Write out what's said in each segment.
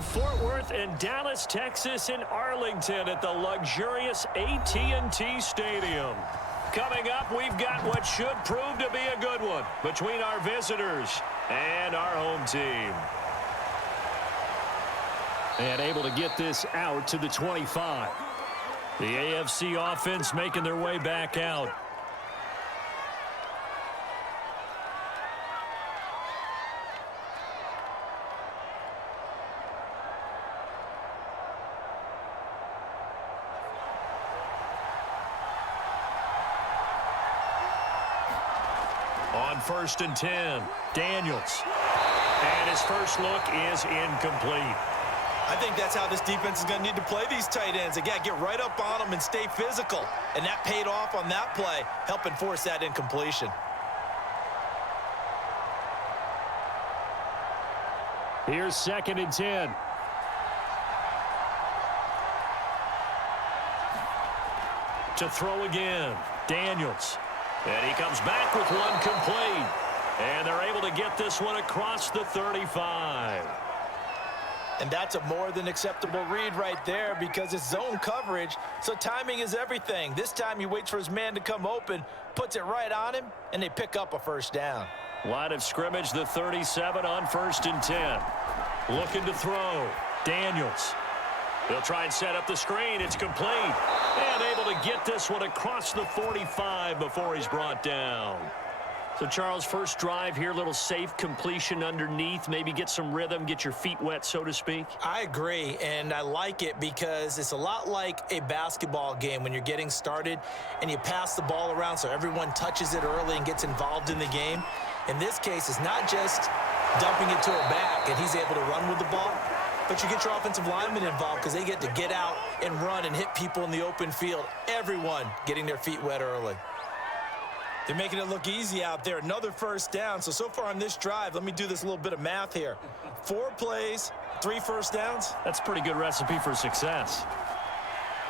Fort Worth and Dallas, Texas, and Arlington at the luxurious AT&T Stadium. Coming up, we've got what should prove to be a good one between our visitors and our home team. And able to get this out to the 25. The AFC offense making their way back out. On 1st and 10, Daniels. And his first look is incomplete. I think that's how this defense is going to need to play these tight ends. Again, get right up on them and stay physical. And that paid off on that play, helping force that incompletion. Here's 2nd and 10. To throw again, Daniels. And he comes back with one complete. And they're able to get this one across the 35. And that's a more than acceptable read right there because it's zone coverage, so timing is everything. This time he waits for his man to come open, puts it right on him, and they pick up a first down. Line of scrimmage, the 37 on 1st and 10. Looking to throw. Daniels. They'll try and set up the screen. It's complete. And able to get this one across the 45 before he's brought down. So, Charles, first drive here, little safe completion underneath. Maybe get some rhythm, get your feet wet, so to speak. I agree, and I like it because it's a lot like a basketball game when you're getting started and you pass the ball around so everyone touches it early and gets involved in the game. In this case, it's not just dumping it to a back and he's able to run with the ball, but you get your offensive linemen involved because they get to get out and run and hit people in the open field. Everyone getting their feet wet early. They're making it look easy out there. Another first down. So far on this drive, let me do this little bit of math here. 4 plays, 3 first downs. That's a pretty good recipe for success.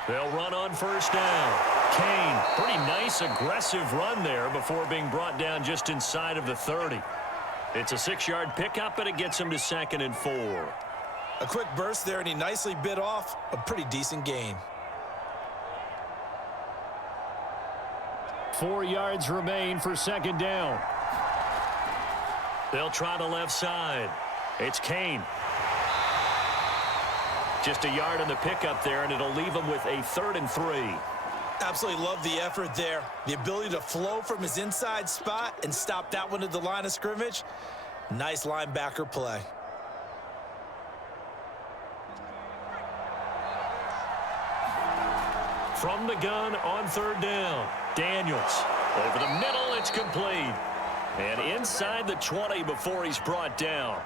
They'll run on 1st down. Kane, pretty nice, aggressive run there before being brought down just inside of the 30. It's a 6-yard pickup, and it gets him to 2nd and 4. A quick burst there, and he nicely bit off a pretty decent gain. 4 yards remain for 2nd down. They'll try the left side. It's Kane. Just a yard on the pickup there, and it'll leave him with a 3rd and 3. Absolutely love the effort there. The ability to flow from his inside spot and stop that one at the line of scrimmage. Nice linebacker play. From the gun on 3rd down. Daniels. Over the middle, it's complete. And inside the 20 before he's brought down.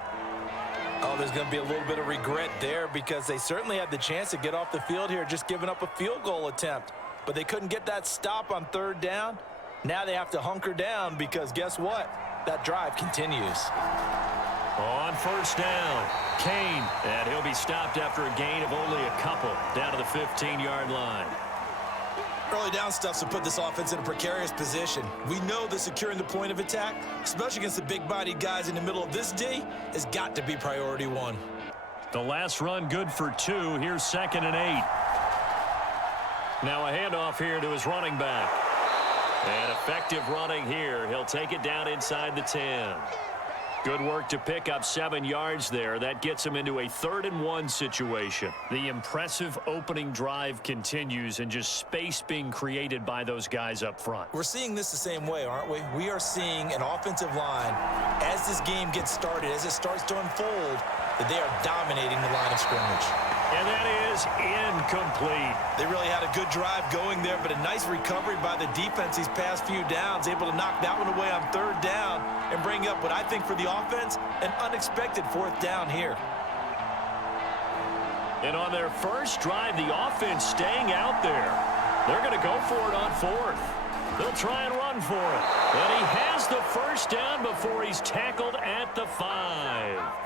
Oh, there's going to be a little bit of regret there because they certainly had the chance to get off the field here, just giving up a field goal attempt. But they couldn't get that stop on 3rd down. Now they have to hunker down because guess what? That drive continues. On 1st down, Kane. And he'll be stopped after a gain of only a couple down to the 15-yard line. Early down stuff to put this offense in a precarious position. We know that securing the point of attack, especially against the big-bodied guys in the middle of this D, has got to be priority 1. The last run good for 2. Here's 2nd and 8. Now a handoff here to his running back. And effective running here. He'll take it down inside the 10. Good work to pick up 7 yards there. That gets him into a 3rd and 1 situation. The impressive opening drive continues and just space being created by those guys up front. We're seeing this the same way, aren't we? We are seeing an offensive line, as this game gets started, as it starts to unfold, that they are dominating the line of scrimmage. And that is incomplete. They really had a good drive going there, but a nice recovery by the defense these past few downs, able to knock that one away on 3rd down and bring up what I think for the offense, an unexpected 4th down here. And on their first drive, the offense staying out there. They're going to go for it on 4th. They'll try and run for it. And he has the first down before he's tackled at the 5.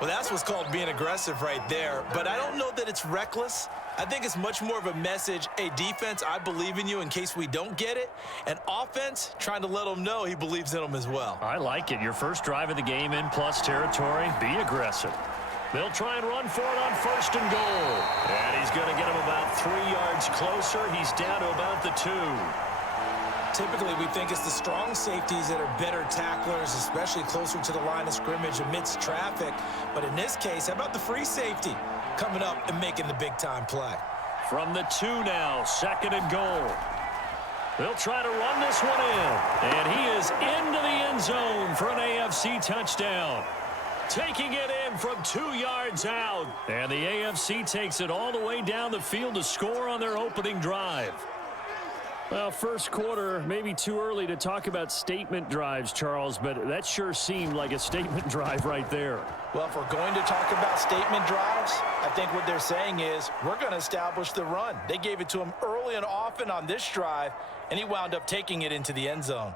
Well, that's what's called being aggressive right there. But I don't know that it's reckless. I think it's much more of a message, a defense, I believe in you in case we don't get it. An offense trying to let them know he believes in them as well. I like it. Your first drive of the game in plus territory, be aggressive. They'll try and run for it on 1st and goal. And he's going to get him about 3 yards closer. He's down to about the 2. Typically, we think it's the strong safeties that are better tacklers, especially closer to the line of scrimmage amidst traffic. But in this case, how about the free safety coming up and making the big-time play? From the 2 now, 2nd and goal. They'll try to run this one in. And he is into the end zone for an AFC touchdown. Taking it in from 2 yards out. And the AFC takes it all the way down the field to score on their opening drive. Well, first quarter, maybe too early to talk about statement drives, Charles, but that sure seemed like a statement drive right there. Well, if we're going to talk about statement drives, I think what they're saying is we're going to establish the run. They gave it to him early and often on this drive, and he wound up taking it into the end zone.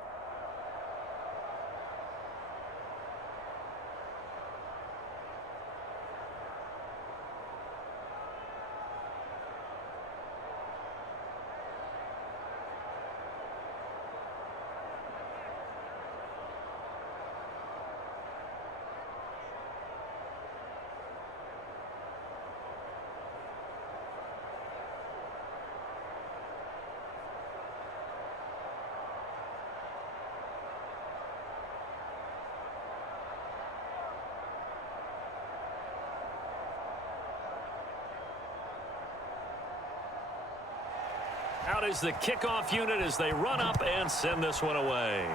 Out is the kickoff unit as they run up and send this one away.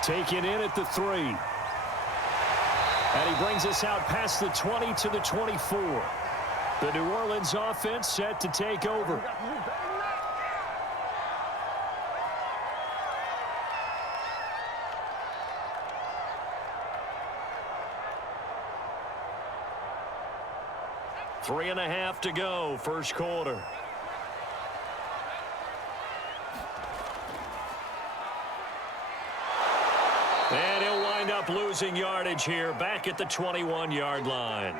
Taken in at the 3. And he brings us out past the 20 to the 24. The New Orleans offense set to take over. Three and a half to go, first quarter. And he'll wind up losing yardage here, back at the 21-yard line.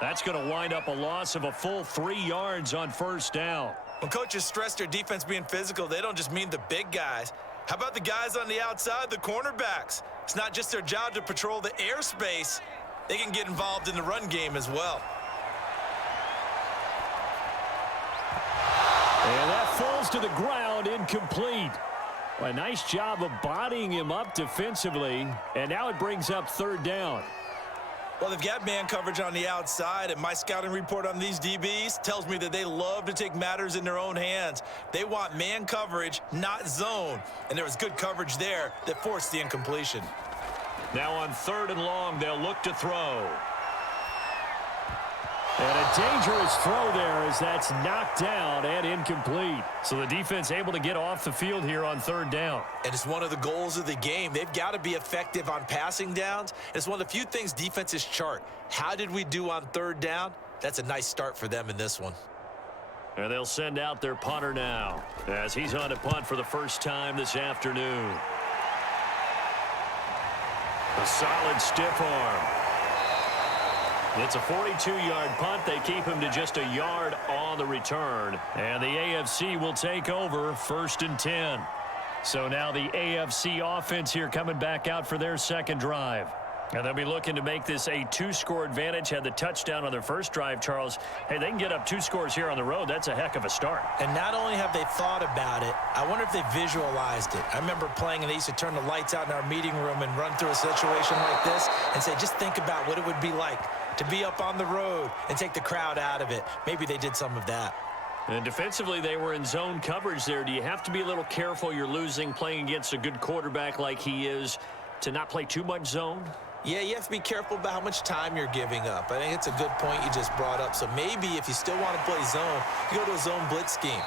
That's going to wind up a loss of a full 3 yards on first down. When coaches stress their defense being physical, they don't just mean the big guys. How about the guys on the outside, the cornerbacks? It's not just their job to patrol the airspace. They can get involved in the run game as well. And that falls to the ground, incomplete. A nice job of bodying him up defensively, and now it brings up 3rd down. Well, they've got man coverage on the outside, and my scouting report on these DBs tells me that they love to take matters in their own hands. They want man coverage, not zone, and there was good coverage there that forced the incompletion. Now on 3rd and long, they'll look to throw. And a dangerous throw there as that's knocked down and incomplete. So the defense able to get off the field here on 3rd down. And it's one of the goals of the game. They've got to be effective on passing downs. It's one of the few things defenses chart. How did we do on 3rd down? That's a nice start for them in this one. And they'll send out their punter now as he's on to punt for the first time this afternoon. A solid stiff arm. It's a 42-yard punt. They keep him to just a yard on the return. And the AFC will take over 1st and 10. So now the AFC offense here coming back out for their second drive. And they'll be looking to make this a 2-score advantage. Had the touchdown on their first drive, Charles. Hey, they can get up 2 scores here on the road. That's a heck of a start. And not only have they thought about it, I wonder if they visualized it. I remember playing, and they used to turn the lights out in our meeting room and run through a situation like this and say, just think about what it would be like to be up on the road and take the crowd out of it. Maybe they did some of that. And defensively, they were in zone coverage there. Do you have to be a little careful? You're losing, playing against a good quarterback like he is, to not play too much zone? Yeah, you have to be careful about how much time you're giving up. I think it's a good point you just brought up. So maybe if you still want to play zone, you go to a zone blitz scheme.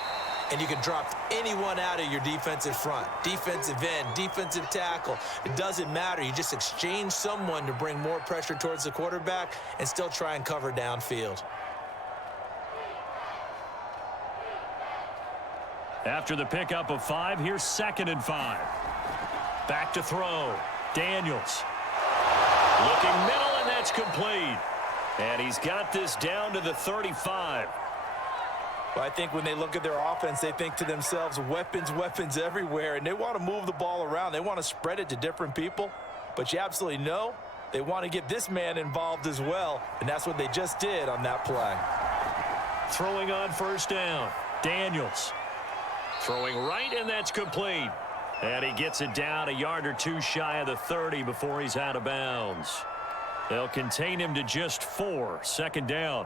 And you can drop anyone out of your defensive front. Defensive end, defensive tackle. It doesn't matter. You just exchange someone to bring more pressure towards the quarterback and still try and cover downfield. After the pickup of 5, here's 2nd and 5. Back to throw. Daniels. Looking middle, and that's complete. And he's got this down to the 35. Well, I think when they look at their offense, they think to themselves, weapons, weapons everywhere, and they want to move the ball around. They want to spread it to different people. But you absolutely know They want to get this man involved as well, and that's what they just did on that play. Throwing on first down. Daniels. Throwing right, and that's complete. And he gets it down a yard or two shy of the 30 before he's out of bounds. They'll contain him to just 4. Second down.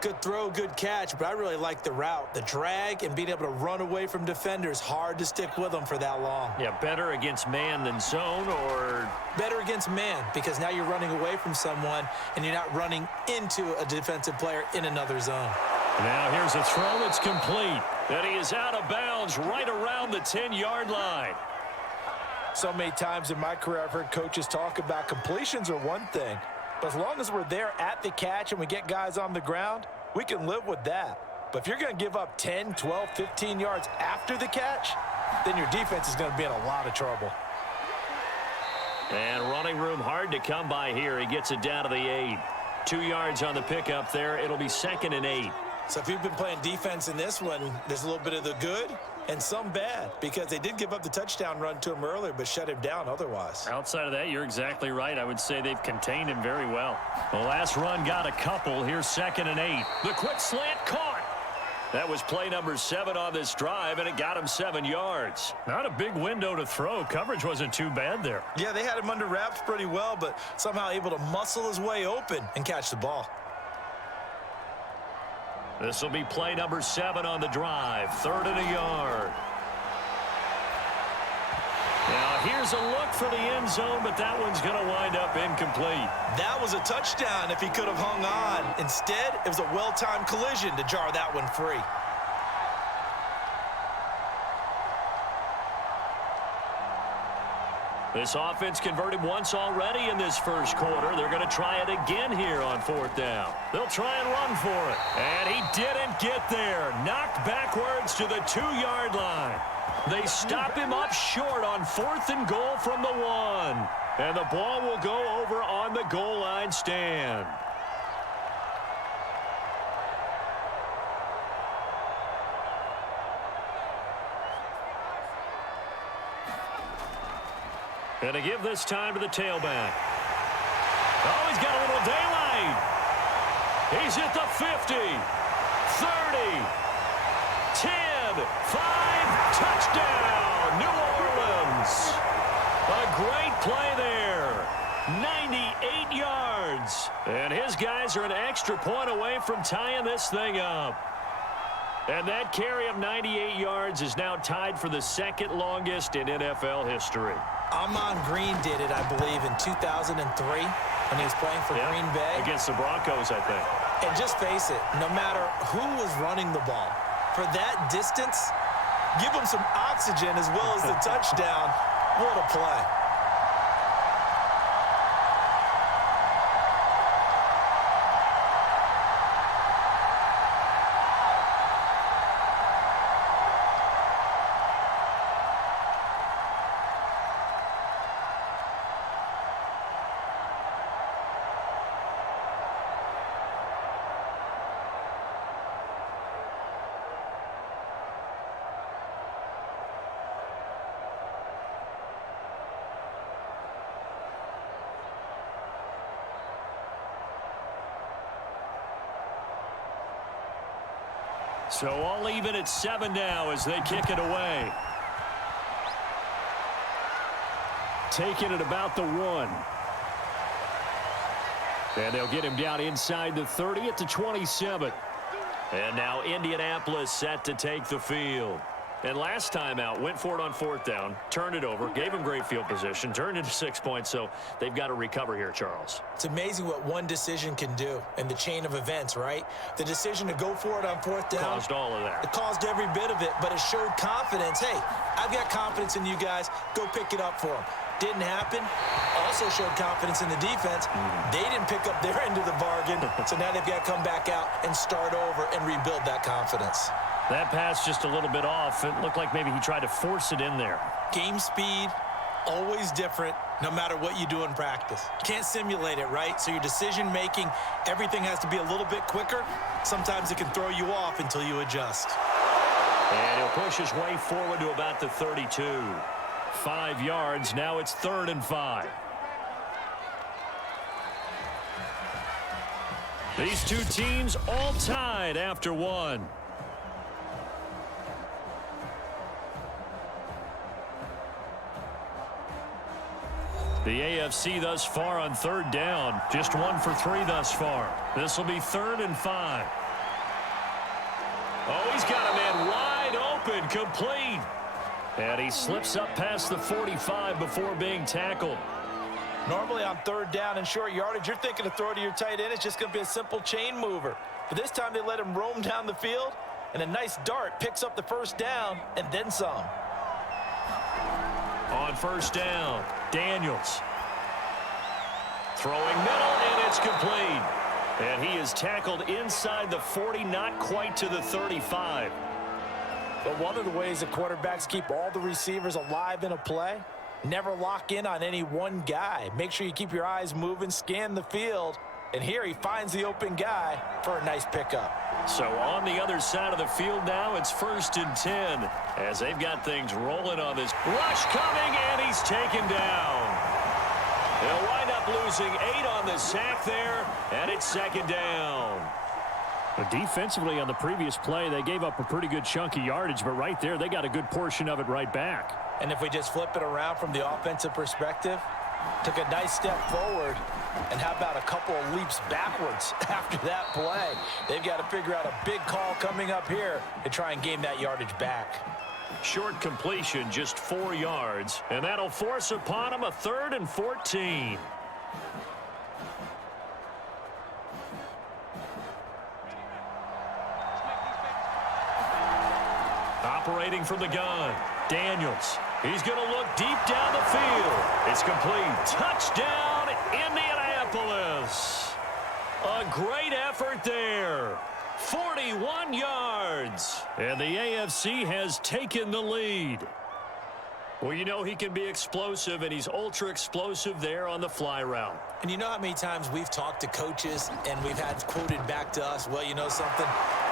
Good throw, good catch, but I really like the route. The drag and being able to run away from defenders, hard to stick with them for that long. Yeah, better against man than zone, or? Better against man, because now you're running away from someone and you're not running into a defensive player in another zone. Now here's a throw that's complete. And he is out of bounds right around the 10-yard line. So many times in my career I've heard coaches talk about completions are one thing, but as long as we're there at the catch and we get guys on the ground, we can live with that. But if you're going to give up 10, 12, 15 yards after the catch, then your defense is going to be in a lot of trouble. And running room hard to come by here. He gets it down to the 8. 2 yards on the pickup there. It'll be 2nd and 8. So if you've been playing defense in this one, there's a little bit of the good and some bad, because they did give up the touchdown run to him earlier but shut him down otherwise. Outside of that, you're exactly right. I would say they've contained him very well. The last run got a couple. Here's 2nd and 8. The quick slant caught. That was play number 7 on this drive, and it got him 7 yards. Not a big window to throw. Coverage wasn't too bad there. Yeah, they had him under wraps pretty well, but somehow able to muscle his way open and catch the ball. This will be play number 7 on the drive. 3rd and a yard. Now here's a look for the end zone, but that one's going to wind up incomplete. That was a touchdown if he could have hung on. Instead, it was a well-timed collision to jar that one free. This offense converted once already in this first quarter. They're going to try it again here on 4th down. They'll try and run for it. And he didn't get there. Knocked backwards to the 2-yard line. They stop him up short on 4th and goal from the 1. And the ball will go over on the goal line stand. And to give this time to the tailback. Oh, he's got a little daylight. He's at the 50, 30, 10, 5, touchdown, New Orleans. A great play there. 98 yards. And his guys are an extra point away from tying this thing up. And that carry of 98 yards is now tied for the 2nd longest in NFL history. Amon Green did it, I believe, in 2003 when he was playing for Green Bay. Against the Broncos, I think. And just face it, no matter who was running the ball, for that distance, give them some oxygen as well as the touchdown. What a play. So all even at 7 now as they kick it away. Taking it about the 1. And they'll get him down inside the 30 at the 27. And now Indianapolis set to take the field. And last time out, went for it on 4th down, turned it over, gave him great field position, turned into 6 points, so they've got to recover here, Charles. It's amazing what one decision can do in the chain of events, right? The decision to go for it on 4th down. Caused all of that. It caused every bit of it, but it showed confidence. Hey, I've got confidence in you guys. Go pick it up for them. Didn't happen. Also showed confidence in the defense. They didn't pick up their end of the bargain, so now they've got to come back out and start over and rebuild that confidence. That pass just a little bit off. It looked like maybe he tried to force it in there. Game speed, always different, no matter what you do in practice. Can't simulate it, right? So your decision-making, everything has to be a little bit quicker. Sometimes it can throw you off until you adjust. And he'll push his way forward to about the 32. 5 yards. Now it's 3rd and 5. These two teams all tied after one. The AFC thus far on third down, just 1 for 3 thus far. This will be 3rd and 5. Oh, he's got a man wide open, complete. And he slips up past the 45 before being tackled. Normally on third down and short yardage, you're thinking to throw to your tight end. It's just going to be a simple chain mover. But this time they let him roam down the field, and a nice dart picks up the first down and then some. On first down, Daniels. Throwing middle, and it's complete. And he is tackled inside the 40, not quite to the 35. But one of the ways that quarterbacks keep all the receivers alive in a play, never lock in on any one guy. Make sure you keep your eyes moving, scan the field. And here he finds the open guy for a nice pickup. So on the other side of the field now, it's 1st and 10 as they've got things rolling on this. Rush coming, and he's taken down. They'll wind up losing 8 on the sack there, and it's 2nd down. But defensively on the previous play, they gave up a pretty good chunk of yardage, but right there, they got a good portion of it right back. And if we just flip it around from the offensive perspective, took a nice step forward, and how about a couple of leaps backwards after that play? They've got to figure out a big call coming up here to try and gain that yardage back. Short completion, just 4 yards, and that'll force upon him a 3rd and 14. Operating from the gun, Daniels. He's going to look deep down the field. It's complete. Touchdown, Indianapolis. A great effort there. 41 yards. And the AFC has taken the lead. Well, you know he can be explosive, and he's ultra explosive there on the fly route. And you know how many times we've talked to coaches and we've had quoted back to us, well, you know something?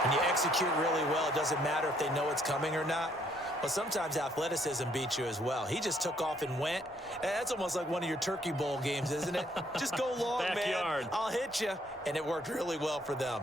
When you execute really well, it doesn't matter if they know it's coming or not. Well, sometimes athleticism beats you as well. He just took off and went. That's almost like one of your Turkey Bowl games, isn't it? Just go long, Backyard. man. I'll hit you. And it worked really well for them.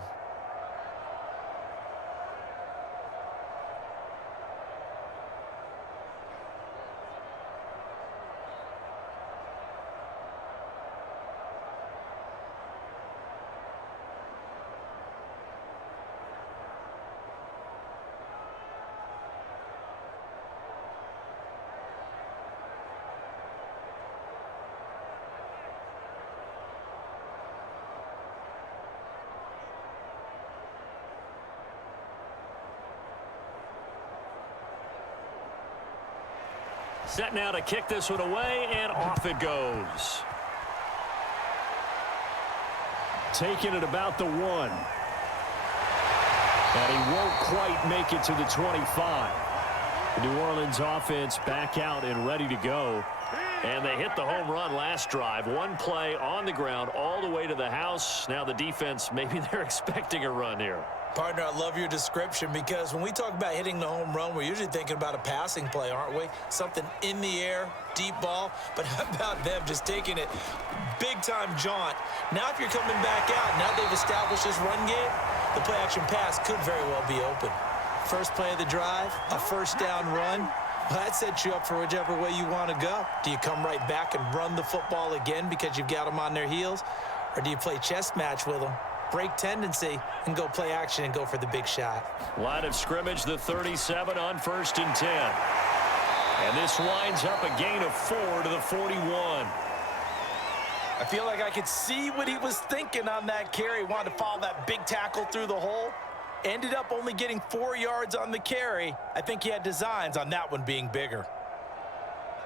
Set now to kick this one away, and off it goes. Taking it about the 1. And he won't quite make it to the 25. The New Orleans offense back out and ready to go. And they hit the home run last drive. One play on the ground all the way to the house. Now the defense, maybe they're expecting a run here. Partner, I love your description because when we talk about hitting the home run, we're usually thinking about a passing play, aren't we? Something in the air, deep ball. But how about them just taking it big-time jaunt? Now if you're coming back out, now they've established this run game, the play-action pass could very well be open. First play of the drive, a first down run. Well, that sets you up for whichever way you want to go. Do you come right back and run the football again because you've got them on their heels? Or do you play chess match with them? Break tendency and go play action and go for the big shot. Line of scrimmage, the 37 on 1st and 10. And this winds up a gain of 4 to the 41. I feel like I could see what he was thinking on that carry. Wanted to follow that big tackle through the hole. Ended up only getting 4 yards on the carry. I think he had designs on that one being bigger.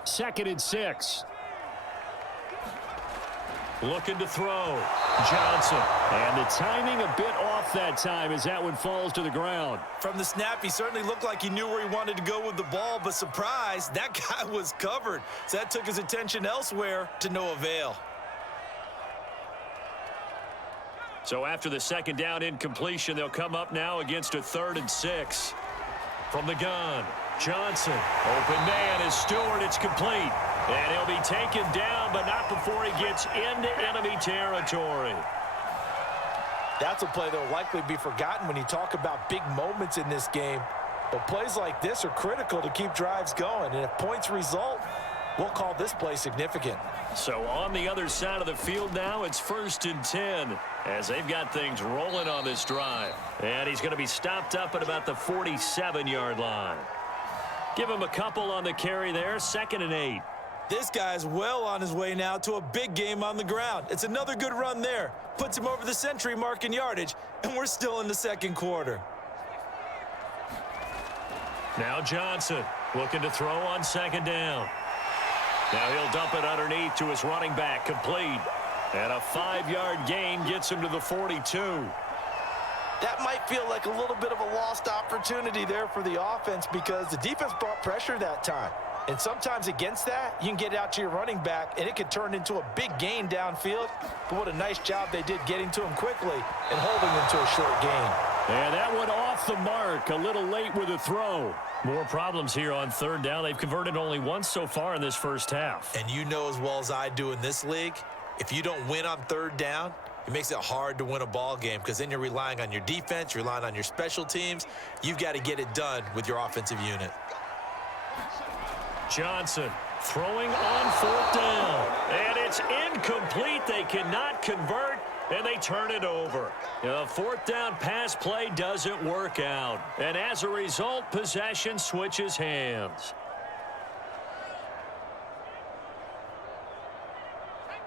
2nd and 6. Looking to throw. Johnson. And the timing a bit off that time as that one falls to the ground. From the snap, he certainly looked like he knew where he wanted to go with the ball, but surprise, that guy was covered. So that took his attention elsewhere to no avail. So after the 2nd down incompletion, they'll come up now against a 3rd and 6. From the gun, Johnson. Open man is Stewart. It's complete. And he'll be taken down, but not before he gets into enemy territory. That's a play that will likely be forgotten when you talk about big moments in this game. But plays like this are critical to keep drives going. And if points result, we'll call this play significant. So on the other side of the field now, it's 1st and 10 as they've got things rolling on this drive. And he's going to be stopped up at about the 47-yard line. Give him a couple on the carry there, 2nd and 8. This guy's well on his way now to a big game on the ground. It's another good run there. Puts him over the century mark in yardage, and we're still in the 2nd quarter. Now Johnson looking to throw on 2nd down. Now he'll dump it underneath to his running back, complete. And a 5-yard gain gets him to the 42. That might feel like a little bit of a lost opportunity there for the offense because the defense brought pressure that time. And sometimes against that, you can get out to your running back, and it can turn into a big gain downfield. But what a nice job they did getting to him quickly and holding him to a short gain. And that one off the mark, a little late with the throw. More problems here on 3rd down. They've converted only once so far in this first half. And you know as well as I do in this league, if you don't win on 3rd down, it makes it hard to win a ball game because then you're relying on your defense, you're relying on your special teams. You've got to get it done with your offensive unit. Johnson throwing on 4th down. And it's incomplete. They cannot convert, and they turn it over. The 4th down pass play doesn't work out. And as a result, possession switches hands.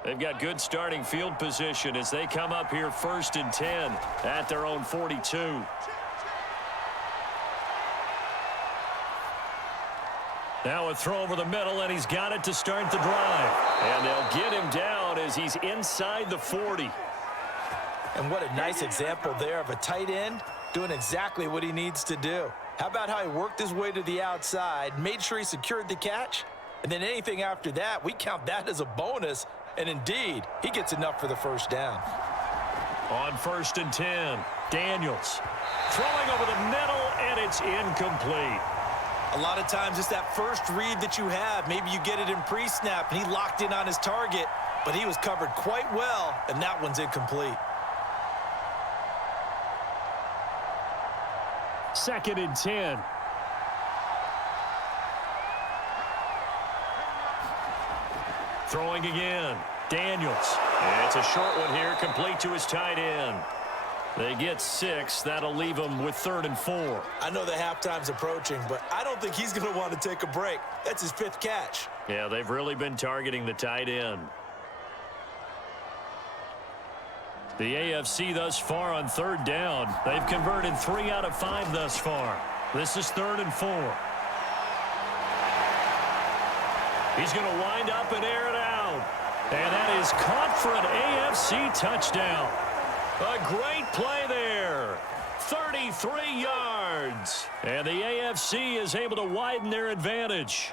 They've got good starting field position as they come up here 1st and 10 at their own 42. Now a throw over the middle, and he's got it to start the drive. And they'll get him down as he's inside the 40. And what a nice example there of a tight end doing exactly what he needs to do. How about how he worked his way to the outside, made sure he secured the catch, and then anything after that, we count that as a bonus. And indeed, he gets enough for the 1st down. On 1st and 10, Daniels throwing over the middle, and it's incomplete. A lot of times it's that first read that you have. Maybe you get it in pre-snap, and he locked in on his target, but he was covered quite well, and that one's incomplete. 2nd and 10. Throwing again, Daniels. And it's a short one here, complete to his tight end. They get 6. That'll leave them with 3rd and 4. I know the halftime's approaching, but I don't think he's going to want to take a break. That's his 5th catch. Yeah, they've really been targeting the tight end. The AFC thus far on 3rd down. They've converted 3 out of 5 thus far. This is 3rd and 4. He's going to wind up and air it out. And that is caught for an AFC touchdown. A great play there. 33 yards. And the AFC is able to widen their advantage.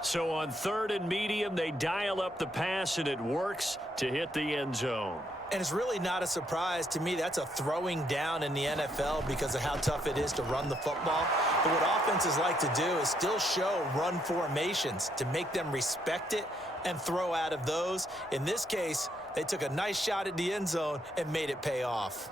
So on 3rd and medium, they dial up the pass, and it works to hit the end zone. And it's really not a surprise to me. That's a throwing down in the NFL because of how tough it is to run the football. But what offenses like to do is still show run formations to make them respect it and throw out of those. In this case, they took a nice shot at the end zone and made it pay off.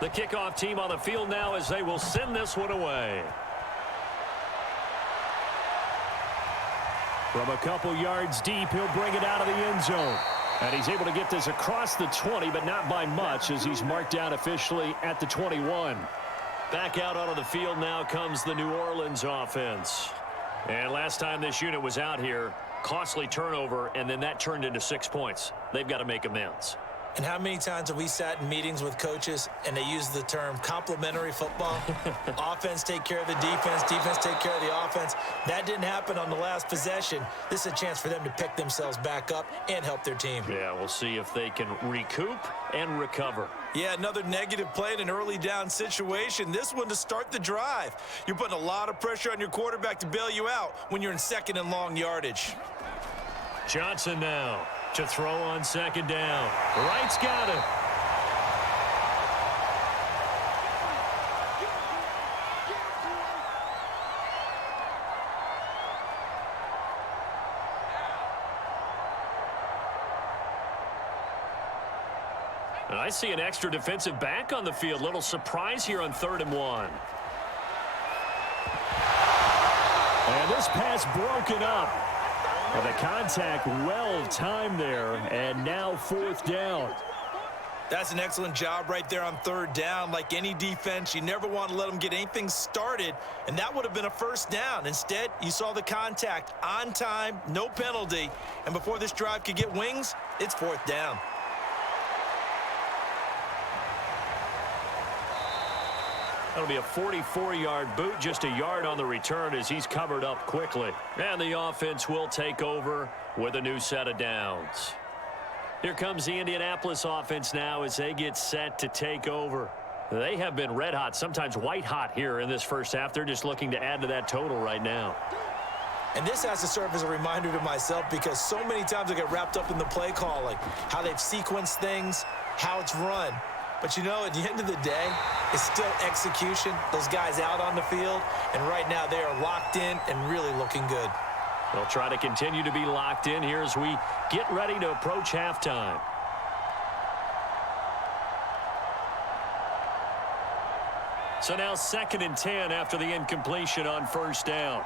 The kickoff team on the field now as they will send this one away. From a couple yards deep, he'll bring it out of the end zone. And he's able to get this across the 20, but not by much as he's marked down officially at the 21. Back out onto the field now comes the New Orleans offense. And last time this unit was out here, costly turnover, and then that turned into 6 points. They've got to make amends. And how many times have we sat in meetings with coaches and they use the term complementary football? Offense take care of the defense, defense take care of the offense. That didn't happen on the last possession. This is a chance for them to pick themselves back up and help their team. Yeah, we'll see if they can recoup and recover. Yeah, another negative play in an early down situation. This one to start the drive. You're putting a lot of pressure on your quarterback to bail you out when you're in second and long yardage. Johnson now to throw on second down. Wright's got it. And I see an extra defensive back on the field. Little surprise here on 3rd and 1. And this pass broken up. And the contact well timed there, and now 4th down. That's an excellent job right there on 3rd down. Like any defense, you never want to let them get anything started, and that would have been a 1st down. Instead, you saw the contact on time, no penalty, and before this drive could get wings, it's 4th down. That'll be a 44-yard boot, just a yard on the return as he's covered up quickly. And the offense will take over with a new set of downs. Here comes the Indianapolis offense now as they get set to take over. They have been red hot, sometimes white hot here in this first half. They're just looking to add to that total right now. And this has to serve as a reminder to myself because so many times I get wrapped up in the play calling, how they've sequenced things, how it's run. But, you know, at the end of the day, it's still execution. Those guys out on the field, and right now they are locked in and really looking good. They'll try to continue to be locked in here as we get ready to approach halftime. So now 2nd and 10 after the incompletion on 1st down.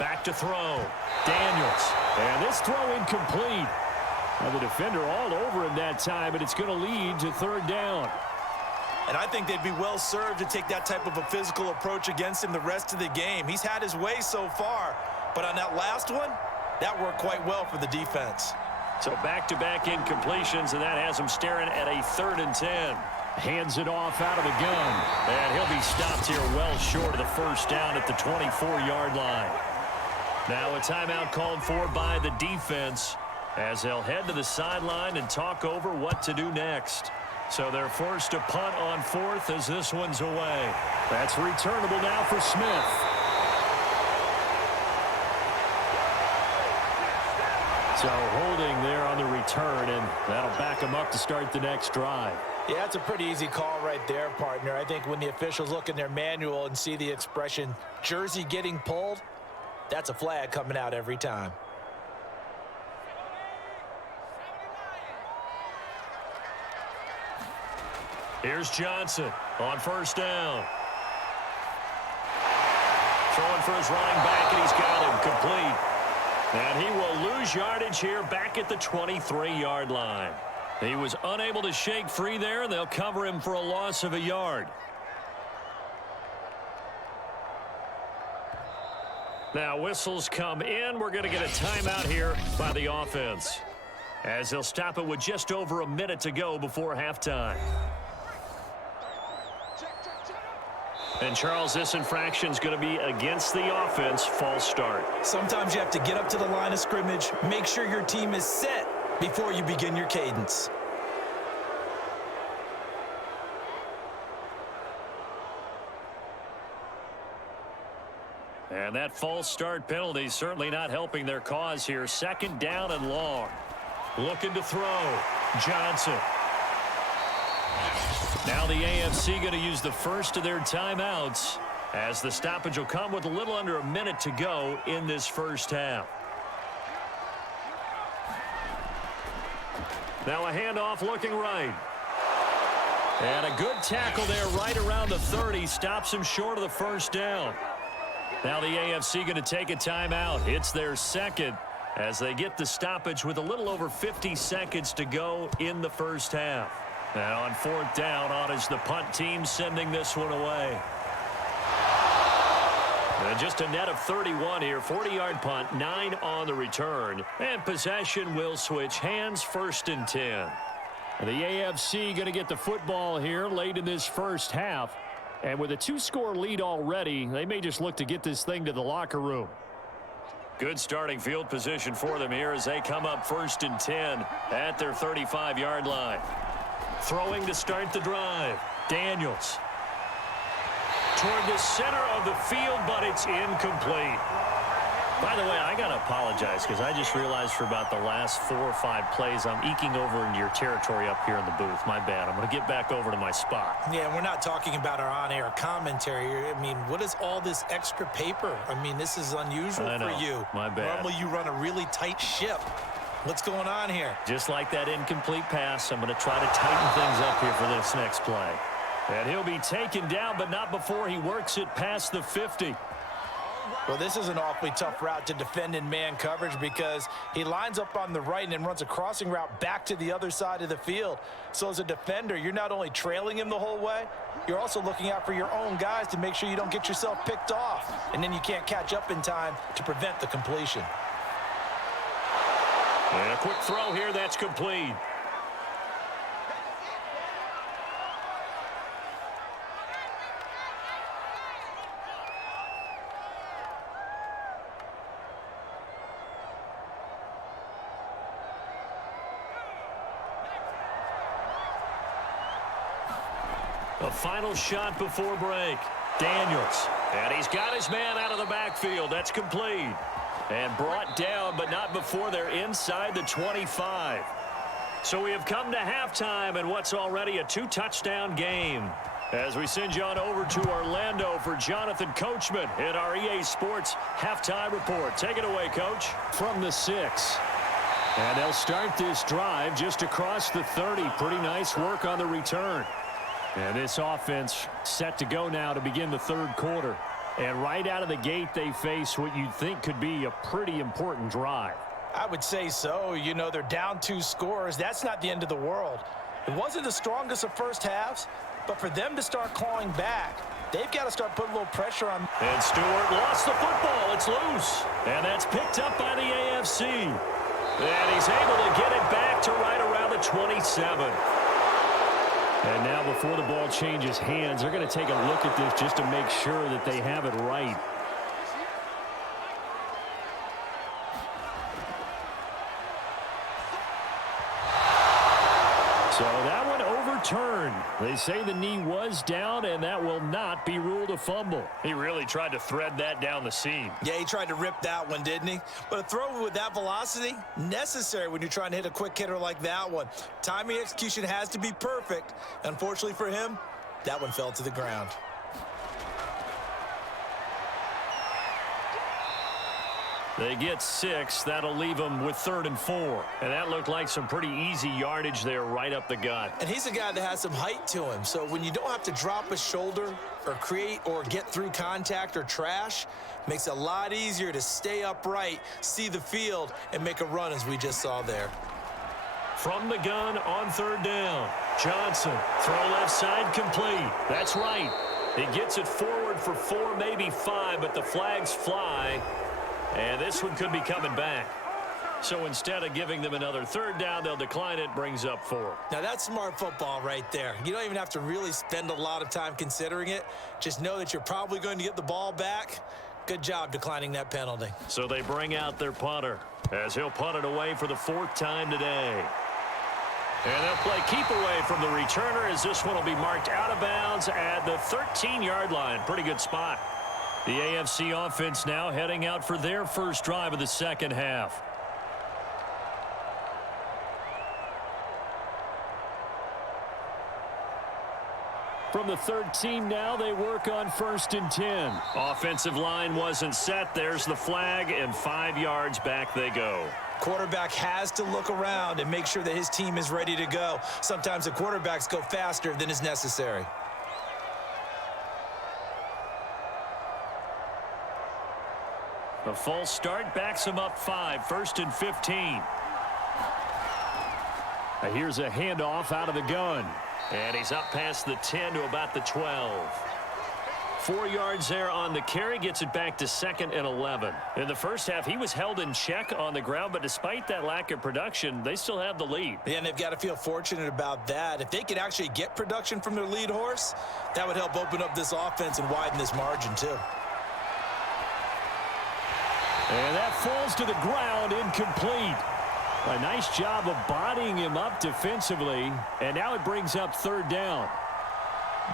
Back to throw. Daniels. And this throw incomplete. And the defender all over him that time, and it's going to lead to 3rd down. And I think they'd be well served to take that type of a physical approach against him the rest of the game. He's had his way so far, but on that last one, that worked quite well for the defense. So back-to-back incompletions, and that has him staring at a 3rd and 10. Hands it off out of the gun. And he'll be stopped here well short of the 1st down at the 24-yard line. Now a timeout called for by the defense as they'll head to the sideline and talk over what to do next. So they're forced to punt on 4th as this one's away. That's returnable now for Smith. So holding there on the return, and that'll back him up to start the next drive. Yeah, it's a pretty easy call right there, partner. I think when the officials look in their manual and see the expression jersey getting pulled, that's a flag coming out every time. Here's Johnson on 1st down. Throwing for his running back, and he's got him complete. And he will lose yardage here back at the 23-yard line. He was unable to shake free there, and they'll cover him for a loss of a yard. Now whistles come in. We're going to get a timeout here by the offense, as they'll stop it with just over a minute to go before halftime. And, Charles, this infraction's going to be against the offense, false start. Sometimes you have to get up to the line of scrimmage, make sure your team is set before you begin your cadence. And that false start penalty is certainly not helping their cause here. 2nd down and long. Looking to throw. Johnson. Now the AFC going to use the first of their timeouts as the stoppage will come with a little under a minute to go in this first half. Now a handoff looking right. And a good tackle there right around the 30. Stops him short of the 1st down. Now the AFC going to take a timeout. It's their 2nd as they get the stoppage with a little over 50 seconds to go in the first half. And on 4th down, on is the punt team sending this one away. And just a net of 31 here. 40-yard punt, 9 on the return. And possession will switch hands, 1st and 10. The AFC going to get the football here late in this first half. And with a 2-score lead already, they may just look to get this thing to the locker room. Good starting field position for them here as they come up 1st and 10 at their 35-yard line. Throwing to start the drive. Daniels. Toward the center of the field, but it's incomplete. By the way, I got to apologize because I just realized for about the last 4 or 5 plays, I'm eking over into your territory up here in the booth. My bad. I'm going to get back over to my spot. Yeah, we're not talking about our on-air commentary. I mean, what is all this extra paper? I mean, this is unusual for you. My bad. Normally, you run a really tight ship. What's going on here? Just like that incomplete pass, I'm going to try to tighten things up here for this next play. And he'll be taken down, but not before he works it past the 50. Well, this is an awfully tough route to defend in man coverage because he lines up on the right and then runs a crossing route back to the other side of the field. So as a defender, you're not only trailing him the whole way, you're also looking out for your own guys to make sure you don't get yourself picked off. And then you can't catch up in time to prevent the completion. And a quick throw here, that's complete. A final shot before break. Daniels. And he's got his man out of the backfield. That's complete. And brought down, but not before they're inside the 25. So we have come to halftime in what's already a 2-touchdown game. As we send you on over to Orlando for Jonathan Coachman in our EA Sports Halftime Report. Take it away, Coach. From the 6. And they'll start this drive just across the 30. Pretty nice work on the return. And this offense set to go now to begin the 3rd quarter. And right out of the gate, they face what you'd think could be a pretty important drive. I would say so. You know, they're down 2 scores. That's not the end of the world. It wasn't the strongest of first halves, but for them to start clawing back, they've got to start putting a little pressure on. And Stewart lost the football. It's loose. And that's picked up by the AFC. And he's able to get it back to right around the 27. And now before the ball changes hands, they're going to take a look at this just to make sure that they have it right. So that one overturned. They say the knee was down, and that will not be ruled a fumble. He really tried to thread that down the seam. Yeah, he tried to rip that one, didn't he? But a throw with that velocity, necessary when you're trying to hit a quick hitter like that one. Timing execution has to be perfect. Unfortunately for him, that one fell to the ground. They get 6. That'll leave them with 3rd and 4. And that looked like some pretty easy yardage there right up the gut. And he's a guy that has some height to him. So when you don't have to drop a shoulder or create or get through contact or trash, makes it a lot easier to stay upright, see the field, and make a run as we just saw there. From the gun on 3rd down. Johnson, throw left side complete. That's right. He gets it forward for 4, maybe 5, but the flags fly. And this one could be coming back. So instead of giving them another 3rd down, they'll decline it, brings up 4. Now that's smart football right there. You don't even have to really spend a lot of time considering it. Just know that you're probably going to get the ball back. Good job declining that penalty. So they bring out their punter as he'll punt it away for the 4th time today. And they'll play keep away from the returner as this one will be marked out of bounds at the 13-yard line. Pretty good spot. The AFC offense now heading out for their first drive of the second half. From the 13 now, they work on 1st and 10. Offensive line wasn't set. There's the flag, and 5 yards back they go. Quarterback has to look around and make sure that his team is ready to go. Sometimes the quarterbacks go faster than is necessary. A false start backs him up 5, 1st and 15. Here's a handoff out of the gun. And he's up past the 10 to about the 12. 4 yards there on the carry, gets it back to 2nd and 11. In the first half, he was held in check on the ground, but despite that lack of production, they still have the lead. Yeah, and they've got to feel fortunate about that. If they could actually get production from their lead horse, that would help open up this offense and widen this margin too. And that falls to the ground, incomplete. A nice job of bodying him up defensively, and now it brings up 3rd down.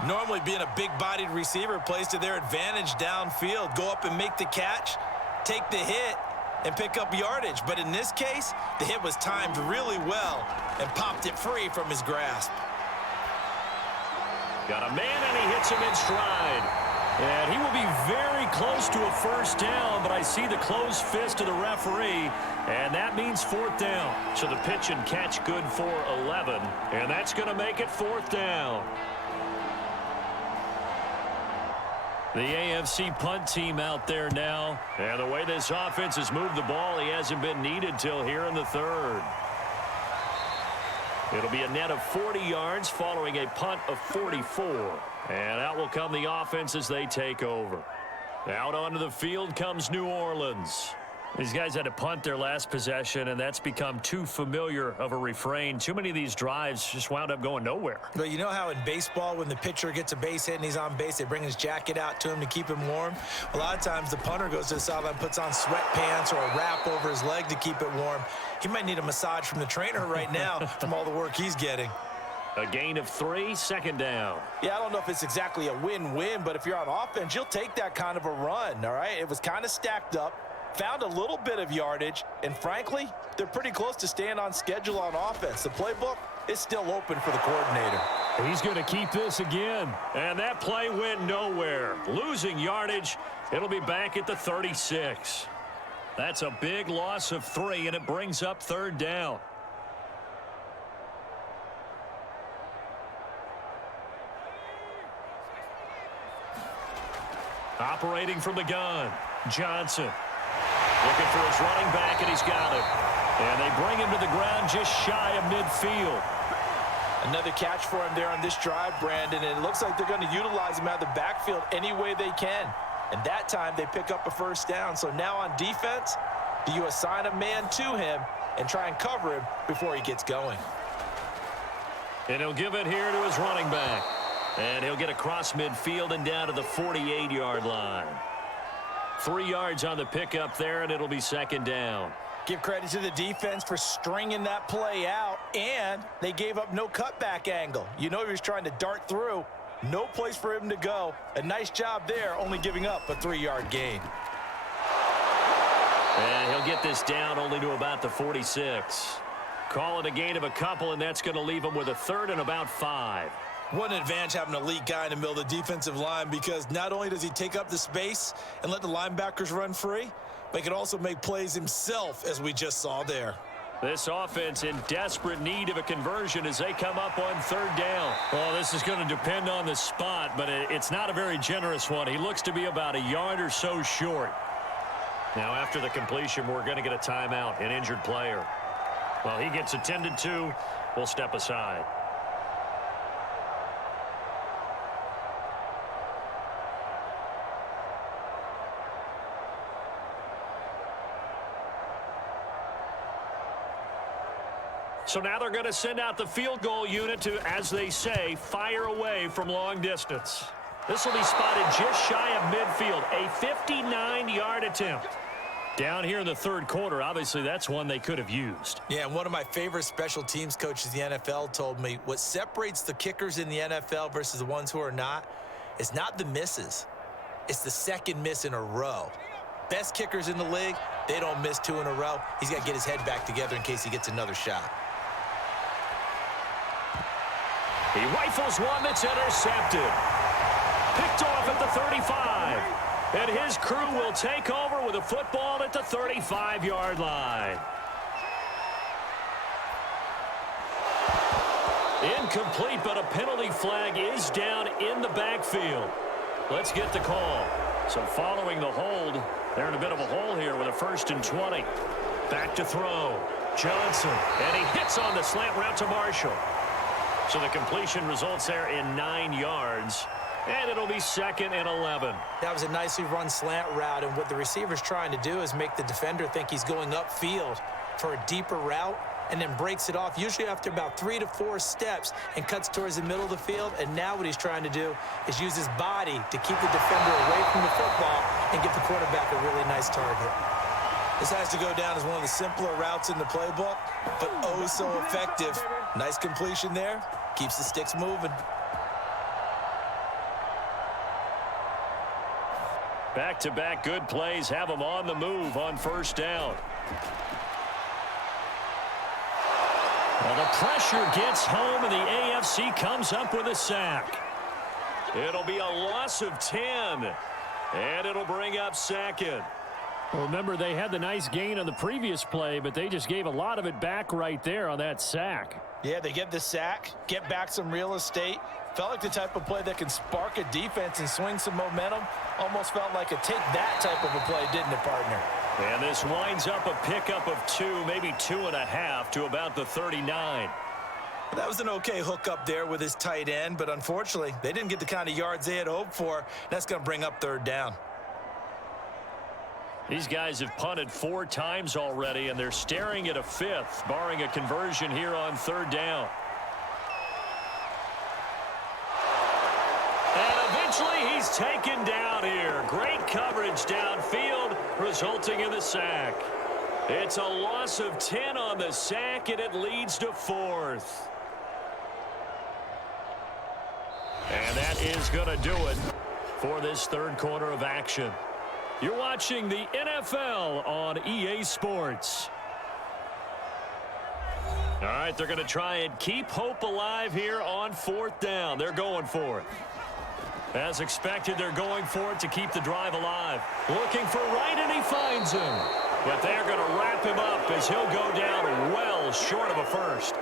Normally being a big-bodied receiver plays to their advantage downfield. Go up and make the catch, take the hit, and pick up yardage. But in this case, the hit was timed really well and popped it free from his grasp. Got a man, and he hits him in stride. And he will be very close to a 1st down, but I see the closed fist of the referee, and that means 4th down. So the pitch and catch good for 11, and that's going to make it 4th down. The AFC punt team out there now. And the way this offense has moved the ball, he hasn't been needed till here in the 3rd. It'll be a net of 40 yards following a punt of 44. And out will come the offense as they take over. Out onto the field comes New Orleans. These guys had to punt their last possession, and that's become too familiar of a refrain. Too many of these drives just wound up going nowhere. But you know how in baseball, when the pitcher gets a base hit and he's on base, they bring his jacket out to him to keep him warm? A lot of times the punter goes to the sideline, puts on sweatpants or a wrap over his leg to keep it warm. He might need a massage from the trainer right now from all the work he's getting. A gain of 3, 2nd down. Yeah, I don't know if it's exactly a win-win, but if you're on offense, you'll take that kind of a run, all right? It was kind of stacked up. Found a little bit of yardage, and frankly, they're pretty close to staying on schedule on offense. The playbook is still open for the coordinator. He's going to keep this again. And that play went nowhere. Losing yardage, it'll be back at the 36. That's a big loss of 3, and it brings up 3rd down. Operating from the gun, Johnson. Looking for his running back, and he's got it. And they bring him to the ground just shy of midfield. Another catch for him there on this drive, Brandon, and it looks like they're going to utilize him out of the backfield any way they can. And that time, they pick up a 1st down. So now on defense, do you assign a man to him and try and cover him before he gets going? And he'll give it here to his running back. And he'll get across midfield and down to the 48-yard line. 3 yards on the pickup there, and it'll be 2nd down. Give credit to the defense for stringing that play out, and they gave up no cutback angle. You know he was trying to dart through. No place for him to go. A nice job there, only giving up a 3-yard gain. And he'll get this down only to about the 46. Call it a gain of a couple, and that's going to leave him with a 3rd and about 5. What an advantage having an elite guy in the middle of the defensive line, because not only does he take up the space and let the linebackers run free, but he can also make plays himself, as we just saw there. This offense in desperate need of a conversion as they come up on 3rd down. Well, this is going to depend on the spot, but it's not a very generous one. He looks to be about a yard or so short. Now, after the completion, we're going to get a timeout, an injured player. While he gets attended to, we'll step aside. So now they're going to send out the field goal unit to, as they say, fire away from long distance. This will be spotted just shy of midfield, a 59-yard attempt. Down here in the 3rd quarter, obviously that's one they could have used. Yeah, and one of my favorite special teams coaches in the NFL told me what separates the kickers in the NFL versus the ones who are not is not the misses. It's the 2nd miss in a row. Best kickers in the league, they don't miss 2 in a row. He's got to get his head back together in case he gets another shot. He rifles one that's intercepted. Picked off at the 35. And his crew will take over with a football at the 35-yard line. Incomplete, but a penalty flag is down in the backfield. Let's get the call. So following the hold, they're in a bit of a hole here with a 1st and 20. Back to throw. Johnson, and he hits on the slant route to Marshall. So the completion results there in 9 yards. And it'll be 2nd and 11. That was a nicely run slant route, and what the receiver's trying to do is make the defender think he's going upfield for a deeper route, and then breaks it off, usually after about 3 to 4 steps, and cuts towards the middle of the field. And now what he's trying to do is use his body to keep the defender away from the football and give the quarterback a really nice target. This has to go down as one of the simpler routes in the playbook, but oh so effective. Nice completion there. Keeps the sticks moving. Back-to-back good plays have them on the move on 1st down. Well, the pressure gets home, and the AFC comes up with a sack. It'll be a loss of 10, and it'll bring up 2nd. Well, remember, they had the nice gain on the previous play, but they just gave a lot of it back right there on that sack. Yeah, they get the sack, get back some real estate. Felt like the type of play that can spark a defense and swing some momentum. Almost felt like a take-that type of a play, didn't it, partner? And this winds up a pickup of 2, maybe 2.5 to about the 39. That was an okay hook up there with his tight end, but unfortunately, they didn't get the kind of yards they had hoped for. That's going to bring up 3rd down. These guys have punted 4 times already, and they're staring at a 5th, barring a conversion here on 3rd down. And eventually he's taken down here. Great coverage downfield, resulting in the sack. It's a loss of 10 on the sack, and it leads to 4th. And that is going to do it for this 3rd quarter of action. You're watching the NFL on EA Sports. All right, they're going to try and keep hope alive here on 4th down. They're going for it. As expected, they're going for it to keep the drive alive. Looking for Wright, and he finds him. But they're going to wrap him up as he'll go down well short of a 1st.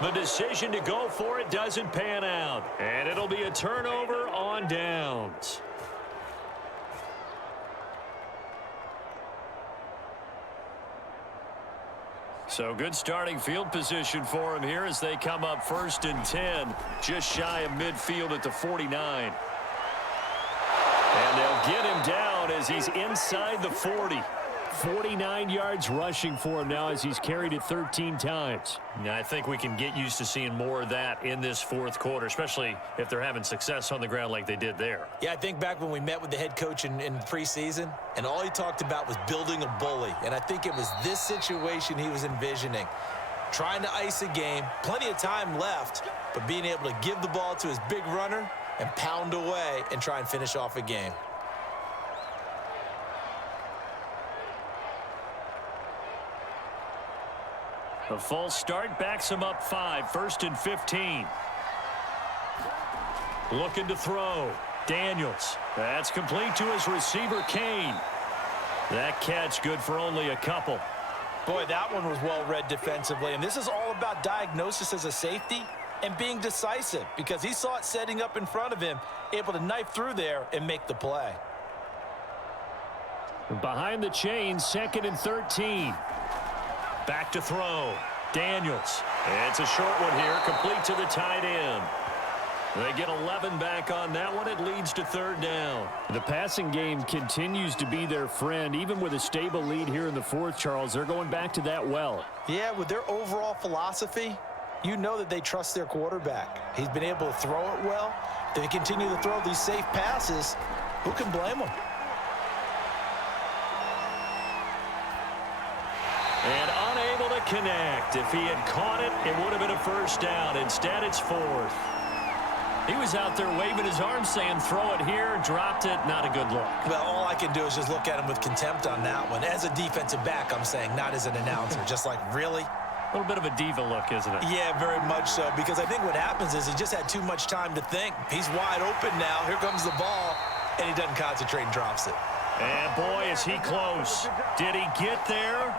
The decision to go for it doesn't pan out. And it'll be a turnover on downs. So good starting field position for him here as they come up 1st and 10, just shy of midfield at the 49. And they'll get him down as he's inside the 40. 49 yards rushing for him now as he's carried it 13 times. Yeah, I think we can get used to seeing more of that in this 4th quarter, especially if they're having success on the ground like they did there. Yeah, I think back when we met with the head coach in preseason, and all he talked about was building a bully. And I think it was this situation he was envisioning. Trying to ice a game, plenty of time left, but being able to give the ball to his big runner and pound away and try and finish off a game. A false start backs him up 5, 1st and 15. Looking to throw. Daniels. That's complete to his receiver, Kane. That catch good for only a couple. Boy, that one was well read defensively, and this is all about diagnosis as a safety and being decisive because he saw it setting up in front of him, able to knife through there and make the play. Behind the chains, 2nd and 13. Back to throw. Daniels. It's a short one here, complete to the tight end. They get 11 back on that one. It leads to 3rd down. The passing game continues to be their friend. Even with a stable lead here in the 4th, Charles, they're going back to that well. Yeah, with their overall philosophy, you know that they trust their quarterback. He's been able to throw it well. If they continue to throw these safe passes, who can blame them? And unable to connect. If he had caught it, it would have been a 1st down. Instead, it's 4th. He was out there waving his arms saying, throw it here, dropped it, not a good look. Well, all I can do is just look at him with contempt on that one. As a defensive back, I'm saying, not as an announcer. Just like, really? A little bit of a diva look, isn't it? Yeah, very much so, because I think what happens is he just had too much time to think. He's wide open now. Here comes the ball, and he doesn't concentrate and drops it. And boy, is he close. Did he get there?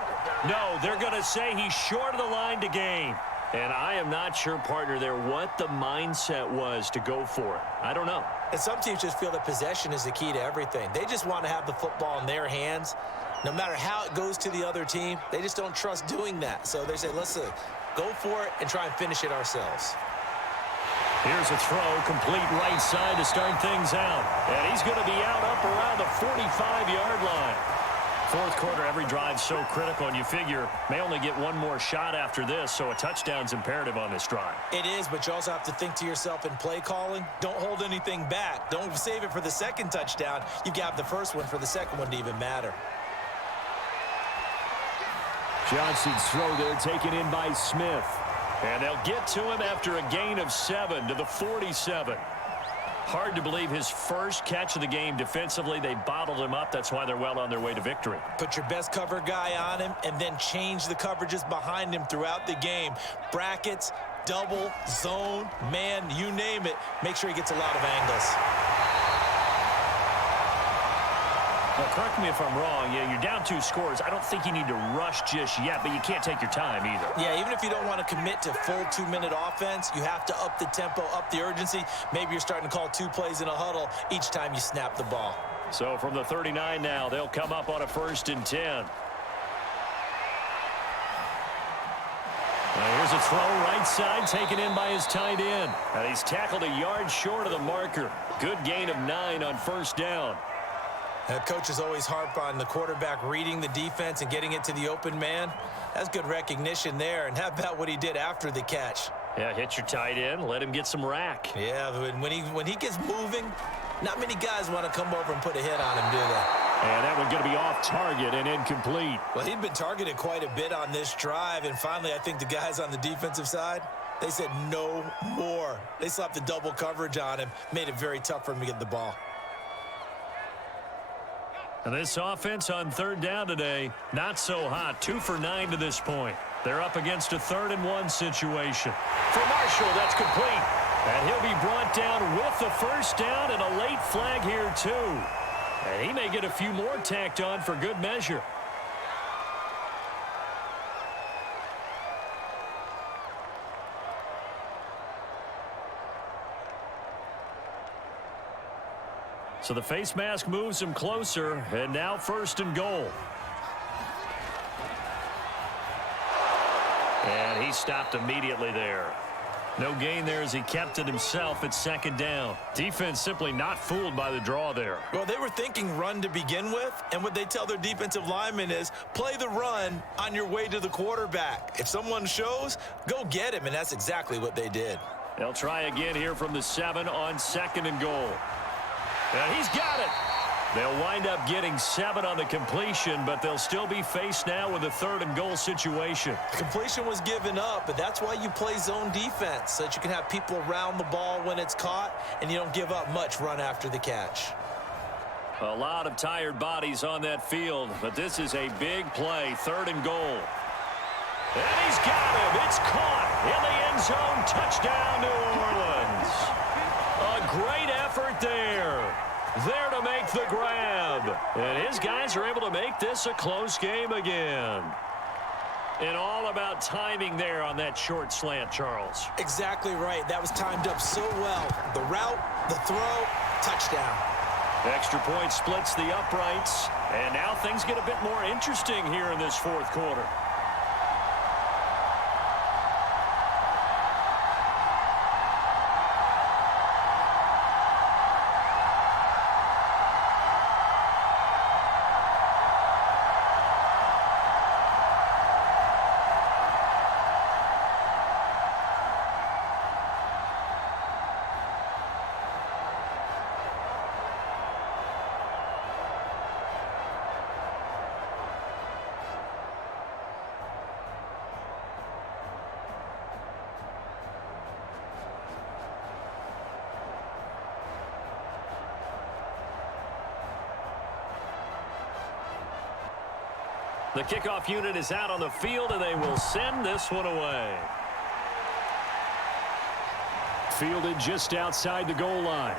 No, they're going to say he's short of the line to gain. And I am not sure, partner, there what the mindset was to go for it. I don't know. And some teams just feel that possession is the key to everything. They just want to have the football in their hands. No matter how it goes to the other team, they just don't trust doing that. So they say, let's go for it and try and finish it ourselves. Here's a throw, complete right side to start things out. And he's going to be out up around the 45-yard line. Fourth quarter, every drive so critical, and you figure may only get one more shot after this, so a touchdown's imperative on this drive. It is, but you also have to think to yourself in play calling, don't hold anything back. Don't save it for the second touchdown. You've got the first one for the second one to even matter. Johnson's throw there taken in by Smith. And they'll get to him after a gain of 7 to the 47. Hard to believe his first catch of the game defensively. They bottled him up. That's why they're well on their way to victory. Put your best cover guy on him and then change the coverages behind him throughout the game. Brackets, double, zone, man, you name it. Make sure he gets a lot of angles. Well, correct me if I'm wrong. Yeah, you're down 2 scores. I don't think you need to rush just yet, but you can't take your time either. Yeah, even if you don't want to commit to full 2-minute offense, you have to up the tempo, up the urgency. Maybe you're starting to call 2 plays in a huddle each time you snap the ball. So from the 39 now, they'll come up on a 1st and 10. Now here's a throw right side taken in by his tight end. And he's tackled a yard short of the marker. Good gain of 9 on 1st down. Coaches always harp on the quarterback reading the defense and getting it to the open man. That's good recognition there. And how about what he did after the catch? Yeah, hit your tight end, let him get some rack. Yeah, when he gets moving, not many guys want to come over and put a hit on him, do they? And that one going to be off target and incomplete. Well, he'd been targeted quite a bit on this drive, and finally I think the guys on the defensive side, they said no more. They slapped the double coverage on him, made it very tough for him to get the ball. And this offense on 3rd down today, not so hot. 2 for 9 to this point. They're up against a 3rd and 1 situation. For Marshall, that's complete. And he'll be brought down with the 1st down and a late flag here too. And he may get a few more tacked on for good measure. So the face mask moves him closer, and now 1st and goal. And he stopped immediately there. No gain there as he kept it himself at 2nd down. Defense simply not fooled by the draw there. Well, they were thinking run to begin with, and what they tell their defensive linemen is play the run on your way to the quarterback. If someone shows, go get him, and that's exactly what they did. They'll try again here from the 7 on 2nd and goal. And he's got it. They'll wind up getting 7 on the completion, but they'll still be faced now with a 3rd and goal situation. Completion was given up, but that's why you play zone defense, so that you can have people around the ball when it's caught, and you don't give up much run after the catch. A lot of tired bodies on that field, but this is a big play, 3rd and goal. And he's got him. It's caught in the end zone. Touchdown, New Orleans. A great effort there. There to make the grab. And his guys are able to make this a close game again. And all about timing there on that short slant, Charles. Exactly right. That was timed up so well. The route, the throw, touchdown. Extra point splits the uprights. And now things get a bit more interesting here in this 4th quarter. The kickoff unit is out on the field, and they will send this one away. Fielded just outside the goal line.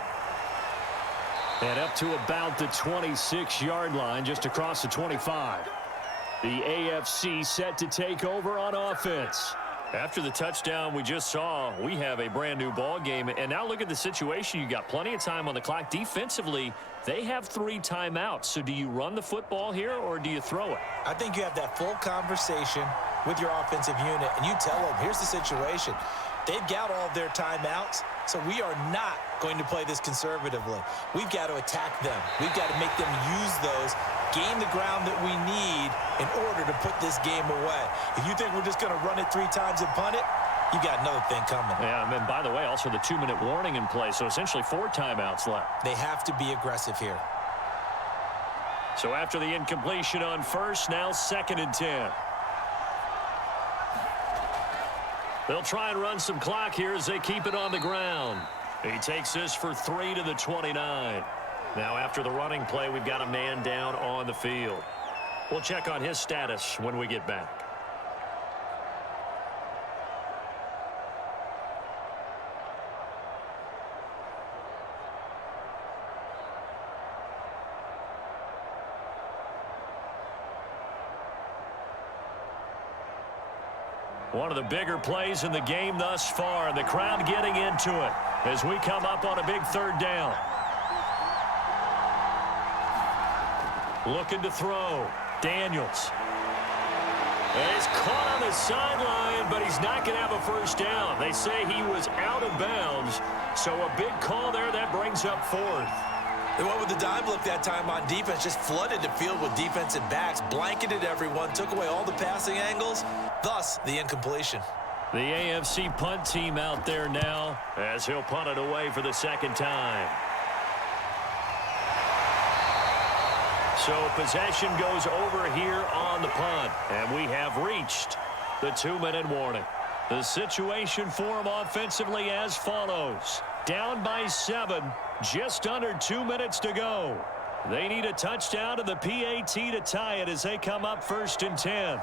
And up to about the 26-yard line, just across the 25. The AFC set to take over on offense. After the touchdown we just saw, we have a brand new ball game. And now look at the situation. You got plenty of time on the clock. Defensively, they have 3 timeouts. So do you run the football here or do you throw it? I think you have that full conversation with your offensive unit, and you tell them, here's the situation. They've got all of their timeouts, so we are not going to play this conservatively. We've got to attack them. We've got to make them use those, gain the ground that we need in order to put this game away. If you think we're just going to run it 3 times and punt it, you got another thing coming. Yeah, and then, by the way, also the 2-minute warning in play, so essentially 4 timeouts left. They have to be aggressive here. So after the incompletion on first, now 2nd and 10. They'll try and run some clock here as they keep it on the ground. He takes this for 3 to the 29. Now after the running play, we've got a man down on the field. We'll check on his status when we get back. One of the bigger plays in the game thus far, and the crowd getting into it as we come up on a big 3rd down. Looking to throw. Daniels. And he's caught on the sideline, but he's not going to have a first down. They say he was out of bounds, so a big call there that brings up 4th. They went with the dime look that time on defense, just flooded the field with defensive backs, blanketed everyone, took away all the passing angles, thus the incompletion. The AFC punt team out there now as he'll punt it away for the 2nd time. So possession goes over here on the punt, and we have reached the 2-minute warning. The situation for them offensively as follows. Down by 7, just under 2 minutes to go. They need a touchdown to the PAT to tie it as they come up 1st and 10.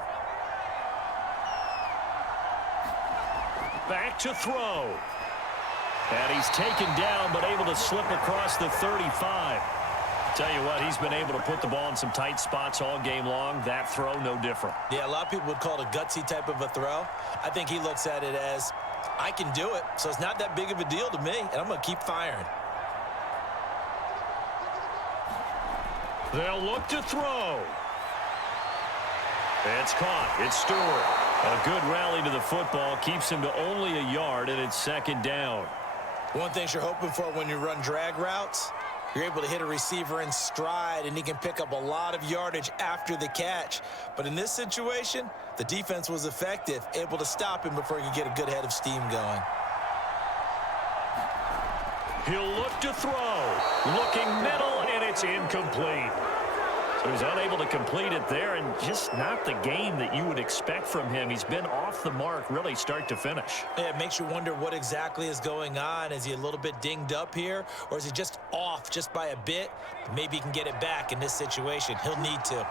Back to throw. And he's taken down but able to slip across the 35. Tell you what, he's been able to put the ball in some tight spots all game long. That throw, no different. Yeah, a lot of people would call it a gutsy type of a throw. I think he looks at it as, I can do it, so it's not that big of a deal to me, and I'm going to keep firing. They'll look to throw. It's caught. It's Stewart. A good rally to the football keeps him to only a yard, and it's 2nd down. One thing you're hoping for when you run drag routes, you're able to hit a receiver in stride, and he can pick up a lot of yardage after the catch. But in this situation, the defense was effective, able to stop him before he could get a good head of steam going. He'll look to throw. Looking middle, and it's incomplete. So he's unable to complete it there, and just not the game that you would expect from him. He's been off the mark really start to finish. Yeah, it makes you wonder what exactly is going on. Is he a little bit dinged up here, or is he just off just by a bit? Maybe he can get it back in this situation. He'll need to.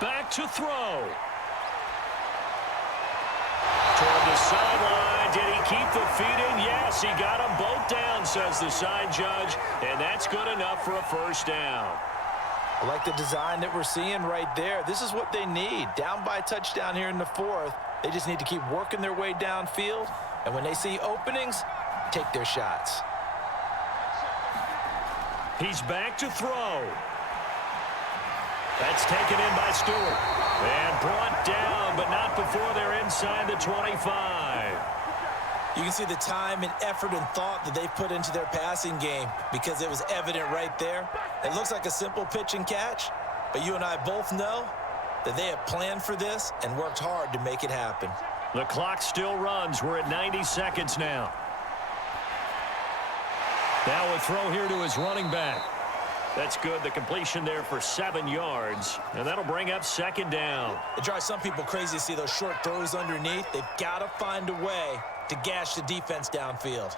Back to throw. Toward the sideline. Did he keep the feet in? Yes, he got them both down, says the side judge, and that's good enough for a 1st down. I like the design that we're seeing right there. This is what they need. Down by a touchdown here in the 4th. They just need to keep working their way downfield, and when they see openings, take their shots. He's back to throw. That's taken in by Stewart. And brought down, but not before they're inside the 25. You can see the time and effort and thought that they've put into their passing game because it was evident right there. It looks like a simple pitch and catch, but you and I both know that they have planned for this and worked hard to make it happen. The clock still runs. We're at 90 seconds now. Now a throw here to his running back. That's good. The completion there for 7 yards, and that'll bring up 2nd down. It drives some people crazy to see those short throws underneath. They've got to find a way to gash the defense downfield.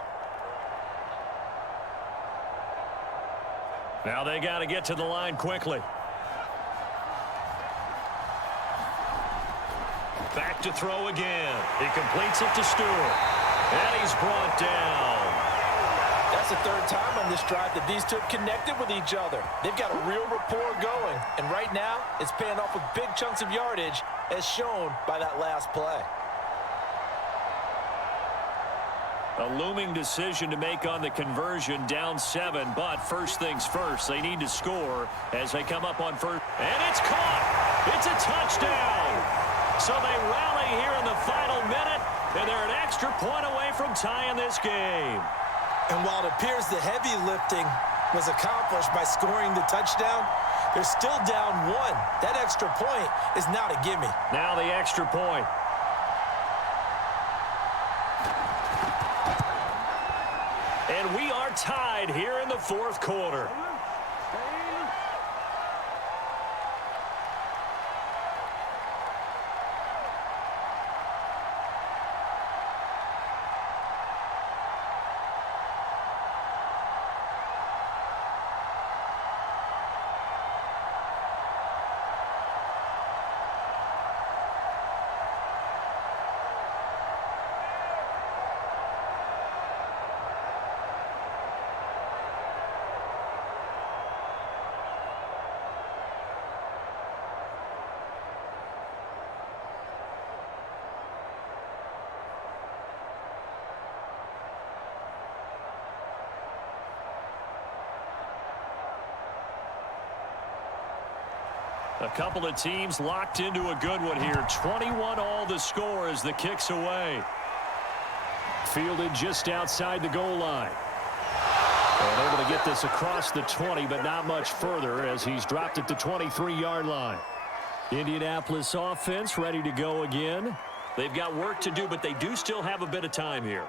Now they got to get to the line quickly. Back to throw again. He completes it to Stewart. And he's brought down. That's the 3rd time on this drive that these two have connected with each other. They've got a real rapport going, and right now it's paying off with big chunks of yardage as shown by that last play. A looming decision to make on the conversion, down 7, but first things first, they need to score as they come up on 1st. And it's caught! It's a touchdown! So they rally here in the final minute. And they're an extra point away from tying this game. And while it appears the heavy lifting was accomplished by scoring the touchdown, they're still down 1. That extra point is not a gimme. Now the extra point. And we are tied here in the fourth quarter. A couple of teams locked into a good one here. 21 all the score as the kick's away. Fielded just outside the goal line. And able to get this across the 20, but not much further as he's dropped it to 23-yard line. Indianapolis offense ready to go again. They've got work to do, but they do still have a bit of time here.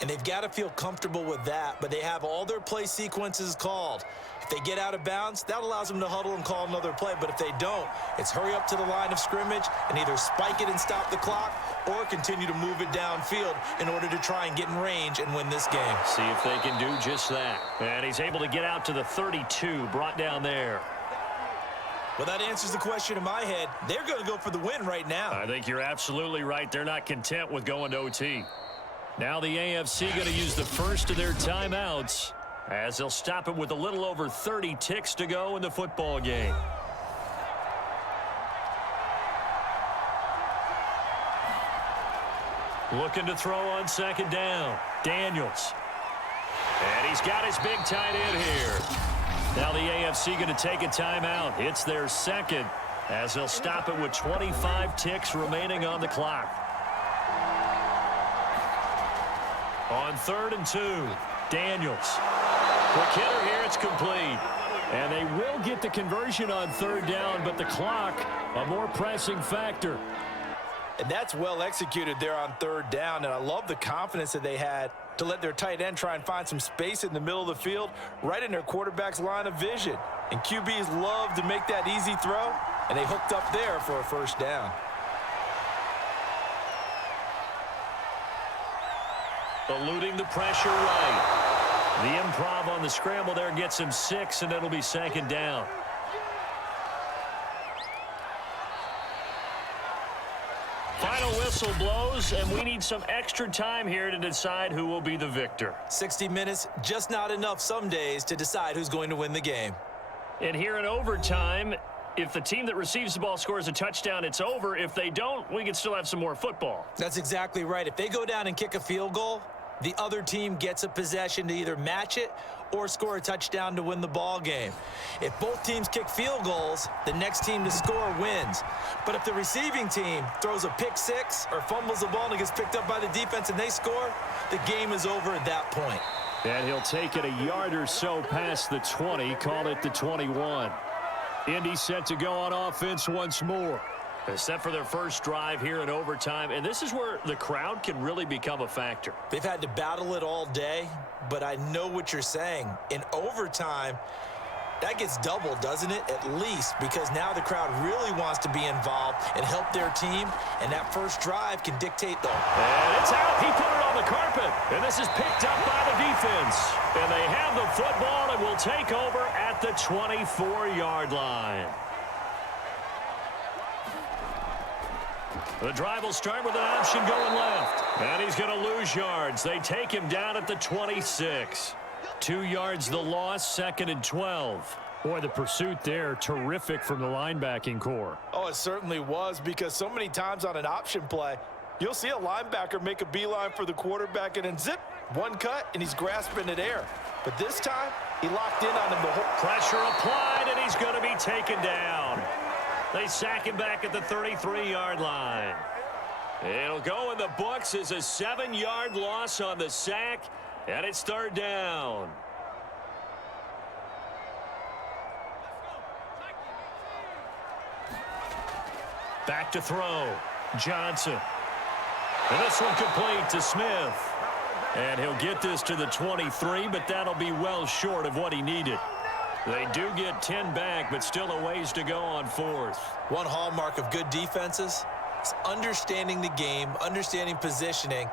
And they've got to feel comfortable with that, but they have all their play sequences called. If they get out of bounds, that allows them to huddle and call another play. But if they don't, it's hurry up to the line of scrimmage and either spike it and stop the clock or continue to move it downfield in order to try and get in range and win this game. See if they can do just that. And he's able to get out to the 32, brought down there. Well, that answers the question in my head. They're going to go for the win right now. I think you're absolutely right. They're not content with going to OT. Now the AFC going to use the first of their timeouts as they'll stop it with a little over 30 ticks to go in the football game. Looking to throw on second down. Daniels. And he's got his big tight end here. Now the AFC going to take a timeout. It's their second as they'll stop it with 25 ticks remaining on the clock. On 3rd and 2, Daniels. Quick hitter here, it's complete. And they will get the conversion on 3rd down, but the clock, a more pressing factor. And that's well executed there on 3rd down, and I love the confidence that they had to let their tight end try and find some space in the middle of the field, right in their quarterback's line of vision. And QBs love to make that easy throw, and they hooked up there for a 1st down. Eluding the pressure right. The improv on the scramble there gets him 6, and it'll be 2nd down. Final whistle blows, and we need some extra time here to decide who will be the victor. 60 minutes, just not enough some days to decide who's going to win the game. And here in overtime, if the team that receives the ball scores a touchdown, it's over. If they don't, we can still have some more football. That's exactly right. If they go down and kick a field goal, the other team gets a possession to either match it or score a touchdown to win the ball game. If both teams kick field goals, the next team to score wins. But if the receiving team throws a pick six or fumbles the ball and it gets picked up by the defense and they score, the game is over at that point. And he'll take it a yard or so past the 20, call it the 21. Indy set to go on offense once more. They're set for their first drive here in overtime, and this is where the crowd can really become a factor. They've had to battle it all day, but I know what you're saying. In overtime, that gets doubled, doesn't it? At least, because now the crowd really wants to be involved and help their team, and that first drive can dictate the... And it's out. He put it on the carpet, and this is picked up by the defense. And they have the football and will take over at the 24-yard line. The drive will start with an option going left. And he's going to lose yards. They take him down at the 26. 2 yards the loss, 2nd and 12. Boy, the pursuit there, terrific from the linebacking core. Oh, it certainly was, because so many times on an option play, you'll see a linebacker make a beeline for the quarterback and then zip, one cut, and he's grasping at air. But this time, he locked in on him the whole... Pressure applied, and he's going to be taken down. They sack him back at the 33-yard line. It'll go in the books as a 7-yard loss on the sack, and it's third down. Back to throw. Johnson. And this one complete to Smith. And he'll get this to the 23, but that'll be well short of what he needed. They do get 10 back, but still a ways to go on fourth. One hallmark of good defenses is understanding the game, understanding positioning,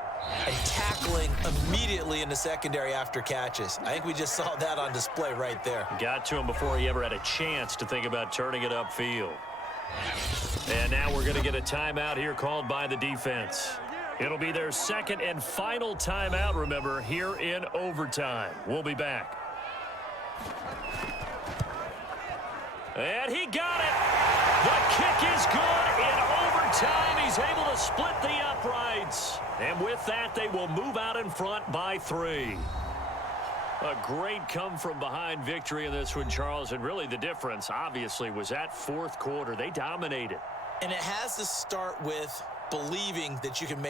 and tackling immediately in the secondary after catches. I think we just saw that on display right there. Got to him before he ever had a chance to think about turning it upfield. And now we're going to get a timeout here called by the defense. It'll be their second and final timeout, remember, here in overtime. We'll be back. And he got it. The kick is good in overtime. He's able to split the uprights. And with that, they will move out in front by 3. A great come-from-behind victory in this one, Charles. And really the difference, obviously, was that fourth quarter. They dominated. And it has to start with believing that you can make